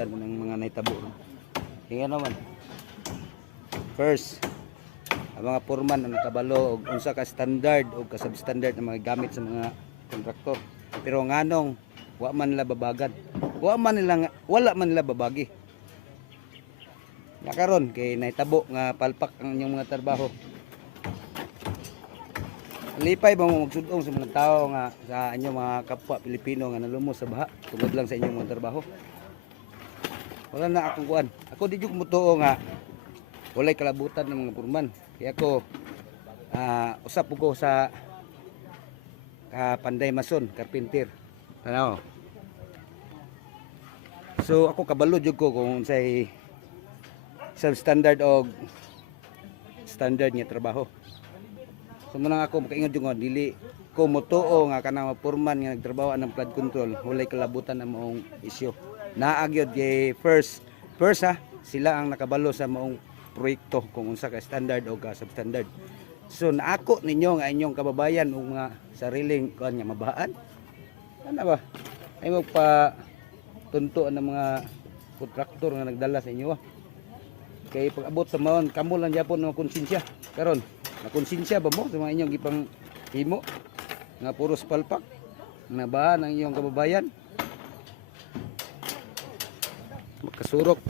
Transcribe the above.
kalibutan ng mga naitabo. Kaya naman. First, ang mga foreman ang nakabalo og unsa ka standard o ka substandard na mga gamit sa mga kontraktor. Pero nganong wala man nila babagan. Wala man nila babagi. Nakaron kay nahitabo nga palpak ang inyong mga trabaho. Lipay ba mo magsudong sa mga tao nga sa inyong mga kapwa Pilipino nga nalumos sa baha tungod lang sa inyong mga trabaho? Wala na akong kuan. Ako di jud mutuo nga walay kalabutan ng mga purman. Kaya ako usap ko sa panday mason, carpenter. Ano? So ako kabalo jud ko kung say substandard o standard nga trabaho. So muna ako makaingon jud nga dili ko mutuo nga kanang purman nga nagtrabaho ng flood control walay kalabutan na maong isyu. Naagyod kay first sila ang nakabalo sa maong proyekto kung unsa ka standard o ka substandard. So naako ninyo nga inyong kababayan o mga sariling kuan nga mabahaan. Ano ba? Ay magpa tuntuan ng mga kontraktor nga nagdala sa inyo. Kay pag abot sa maon kamo lang gyapon ng konsensya. Karon na konsensya ba mo sa mga inyong gipang himo nga puros palpak na ba ang inyong kababayan? Makasurok